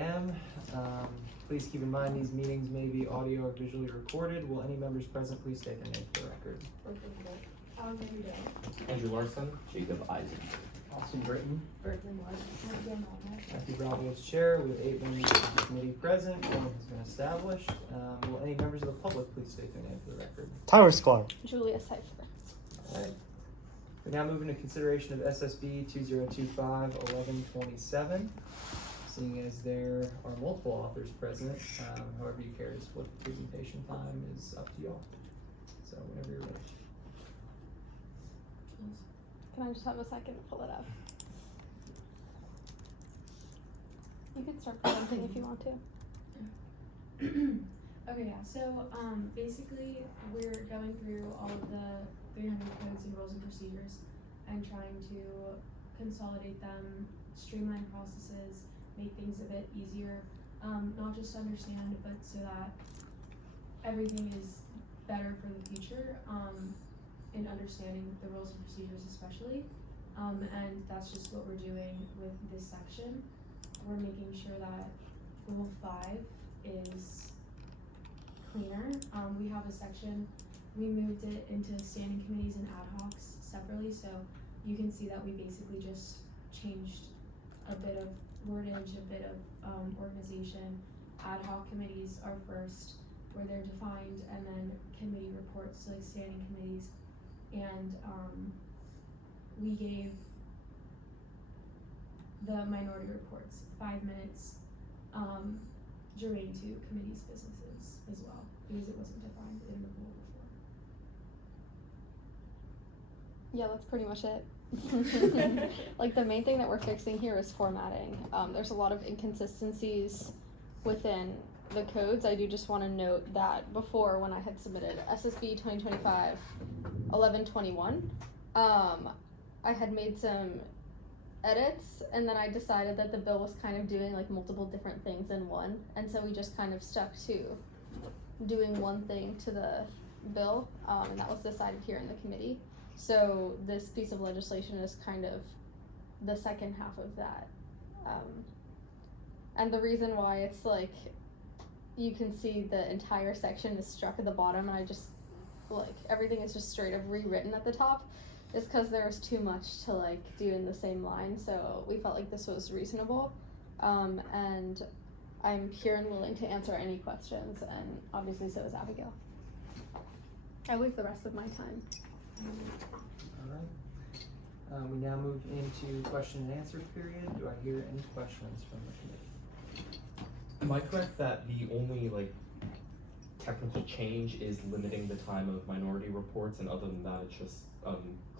a.m. Please keep in mind these meetings may be audio or visually recorded. Will any members present please state their name for the record? Andrew Larson. Jacob Eisen. Austin Britton. Berkeley Morris. Matthew Bravo is chair with 8 members of the committee present. Quorum has been established. Will any members of the public please state their name for the record? Tyler Sklar. Julia Cipher. Alright. We now move into consideration of SSB 2025-1127. Seeing as there are multiple authors present, however you care to split the presentation time is up to y'all. So whenever you're ready. Can I just have a second to pull it up? You can start presenting if you want to. Okay, yeah, so basically we're going through all of the 300 codes and rules and procedures and trying to consolidate them, streamline processes, make things a bit easier, not just to understand, but so that everything is better for the future, in understanding the rules and procedures especially. And that's just what we're doing with this section. We're making sure that Rule 5 is cleaner. We have a section, we moved it into standing committees and ad hocs separately, so you can see that we basically just changed a bit of wordage, a bit of organization. Ad hoc committees are first, where they're defined, and then committee reports, so like standing committees. And we gave the minority reports 5 minutes germane to committee's businesses as well, because it wasn't defined in the rule before. Yeah, that's pretty much it. Like the main thing that we're fixing here is formatting. There's a lot of inconsistencies within the codes. I do just want to note that before, when I had submitted SSB 2025-1121, I had made some edits, and then I decided that the bill was kind of doing like multiple different things in one, and so we just kind of stuck to doing one thing to the bill, and that was decided here in the committee. So this piece of legislation is kind of the second half of that. And the reason why it's like, you can see the entire section is struck at the bottom, and I just, like, everything is just straight up rewritten at the top, is because there was too much to, like, do in the same line, so we felt like this was reasonable. And I'm here and willing to answer any questions, and obviously so is Abigail. I leave the rest of my time. Alright. We now move into question and answer period. Do I hear any questions from the committee? Am I correct that the only technical change is limiting the time of minority reports, and other than that it's just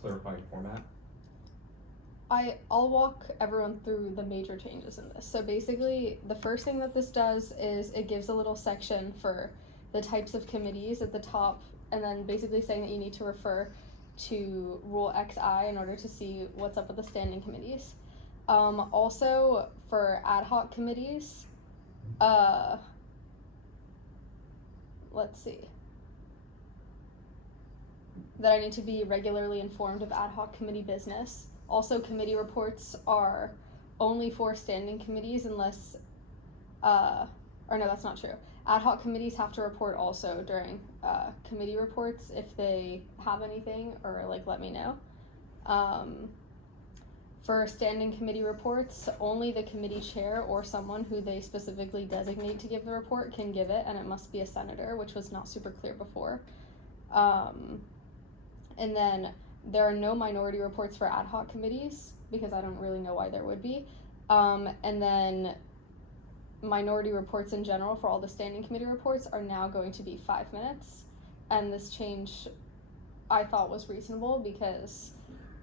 clarifying format? I'll walk everyone through the major changes in this. So basically, the first thing that this does is it gives a little section for the types of committees at the top, and then basically saying that you need to refer to Rule XI in order to see what's up with the standing committees. Also, for ad hoc committees, let's see, that I need to be regularly informed of ad hoc committee business. Also, committee reports are only for standing committees unless, or no, that's not true. Ad hoc committees have to report also during committee reports if they have anything, or let me know. For standing committee reports, only the committee chair or someone who they specifically designate to give the report can give it, and it must be a senator, which was not super clear before. And then there are no minority reports for ad hoc committees, because I don't really know why there would be. And then minority reports in general for all the standing committee reports are now going to be 5 minutes. And this change I thought was reasonable, because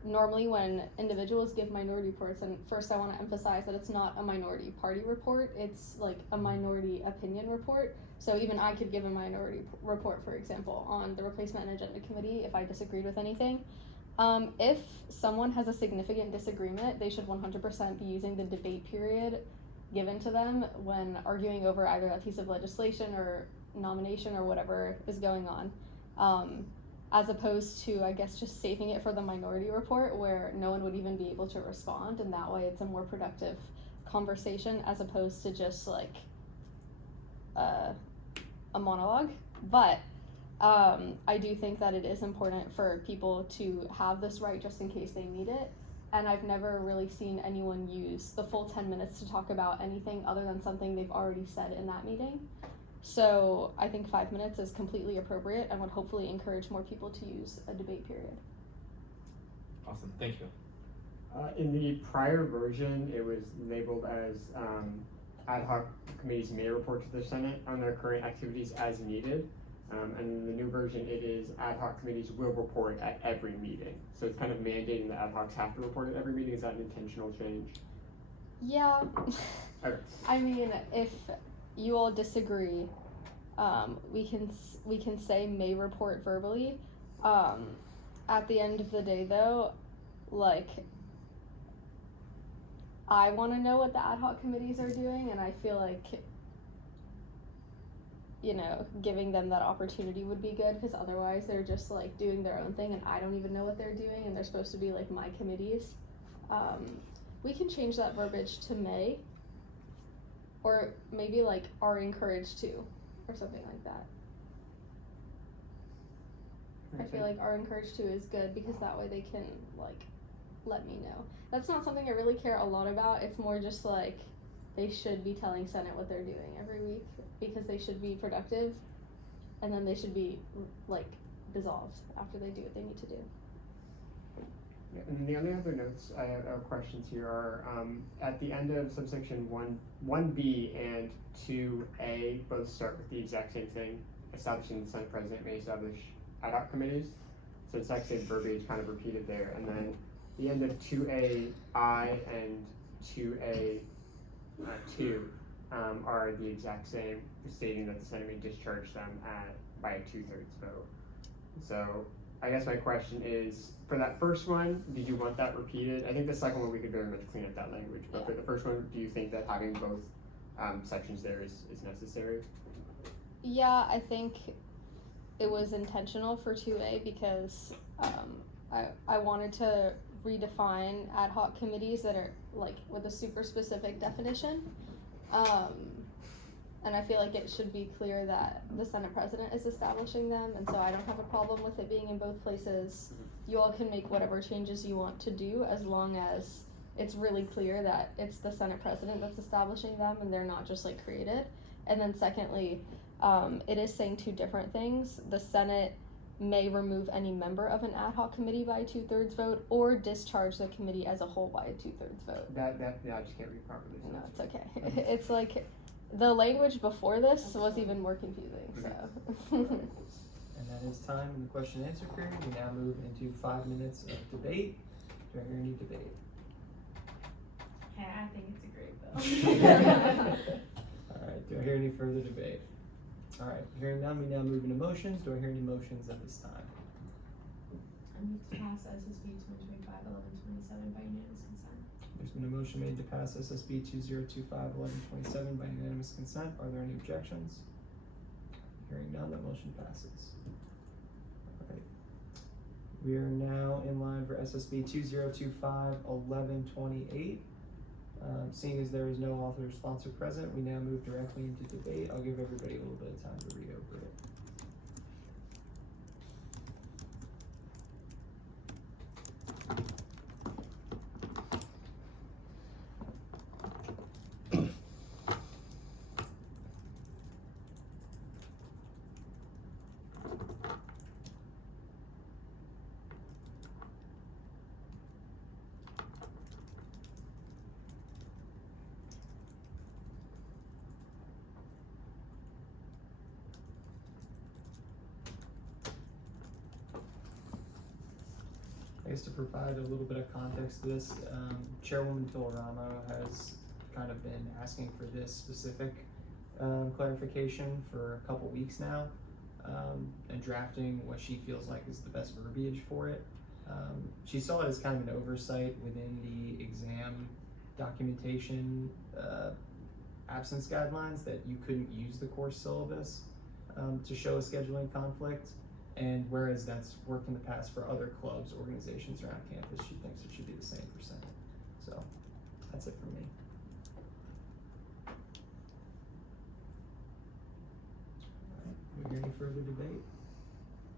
normally when individuals give minority reports, and first I want to emphasize that it's not a minority party report, it's like a minority opinion report. So even I could give a minority report, for example, on the replacement and agenda committee if I disagreed with anything. If someone has a significant disagreement, they should 100% be using the debate period given to them when arguing over either a piece of legislation or nomination or whatever is going on. As opposed to, I guess, just saving it for the minority report where no one would even be able to respond, and that way it's a more productive conversation as opposed to just like a monologue. But I do think that it is important for people to have this right just in case they need it. And I've never really seen anyone use the full 10 minutes to talk about anything other than something they've already said in that meeting. So I think 5 minutes is completely appropriate and would hopefully encourage more people to use a debate period. Awesome, thank you. In the prior version, it was labeled as ad hoc committees may report to the Senate on their current activities as needed. And in the new version, it is ad hoc committees will report at every meeting. So it's kind of mandating that ad hocs have to report at every meeting. Is that an intentional change? Yeah. Okay. I mean, if you all disagree, we can say may report verbally. At the end of the day, though, like, I want to know what the ad hoc committees are doing, and I feel like, you know, giving them that opportunity would be good, because otherwise they're just like doing their own thing and I don't even know what they're doing, and they're supposed to be like my committees. We can change that verbiage to may, or maybe like are encouraged to, or something like that. I feel like are encouraged to is good, because that way they can like let me know. That's not something I really care a lot about. It's more just like they should be telling Senate what they're doing every week, because they should be productive, and then they should be like dissolved after they do what they need to do. Yeah, and the only other notes I have questions here are at the end of subsection 1B and 2A both start with the exact same thing, establishing the Senate President may establish ad hoc committees. So it's actually verbiage kind of repeated there. And then the end of 2A-I and 2A-2 are the exact same, stating that the Senate may discharge them by a 2/3 vote. So I guess my question is, for that first one, did you want that repeated? I think the second one we could very much clean up that language, but for the first one, do you think that having both sections there is necessary? Yeah, I think it was intentional for 2A because I wanted to redefine ad hoc committees that are like with a super specific definition. And I feel like it should be clear that the Senate President is establishing them, and so I don't have a problem with it being in both places. You all can make whatever changes you want to do as long as it's really clear that it's the Senate President that's establishing them and they're not just like created. And then secondly, it is saying two different things. The Senate may remove any member of an ad hoc committee by a 2/3 vote, or discharge the committee as a whole by a 2/3 vote. Yeah, I just can't read properly. So No, it's okay. It's like the language before this was even more confusing. So. And that is time in the question and answer period. We now move into 5 minutes of debate. Do I hear any debate? Hey, I think it's a great bill. Alright, do I hear any further debate? Alright, hearing none, we now move into motions. Do I hear any motions at this time? I move to pass SSB 2025-1127 by unanimous consent. There's been a motion made to pass SSB 2025-1127 by unanimous consent. Are there any objections? Hearing none, that motion passes. Alright. We are now in line for SSB 2025-1128. Seeing as there is no author or sponsor present, we now move directly into debate. I'll give everybody a little bit of time to read over it. I guess to provide a little bit of context to this, Chairwoman Filoramo has kind of been asking for this specific clarification for a couple weeks now, and drafting what she feels like is the best verbiage for it. She saw it as kind of an oversight within the exam documentation absence guidelines that you couldn't use the course syllabus to show a scheduling conflict. And whereas that's worked in the past for other clubs, organizations around campus, she thinks it should be the same percent. So that's it for me. further debate?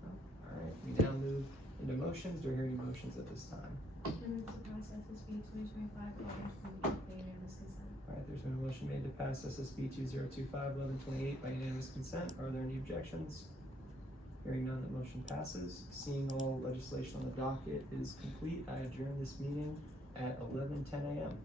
No? Alright, we now move into motions. Do I hear any motions at this time? I move to pass SSB 2025-1128 by unanimous consent. Alright, there's been a motion made to pass SSB 2025-1128 by unanimous consent. Are there any objections? Hearing none, the motion passes. Seeing all legislation on the docket is complete, I adjourn this meeting at 11:10 a.m.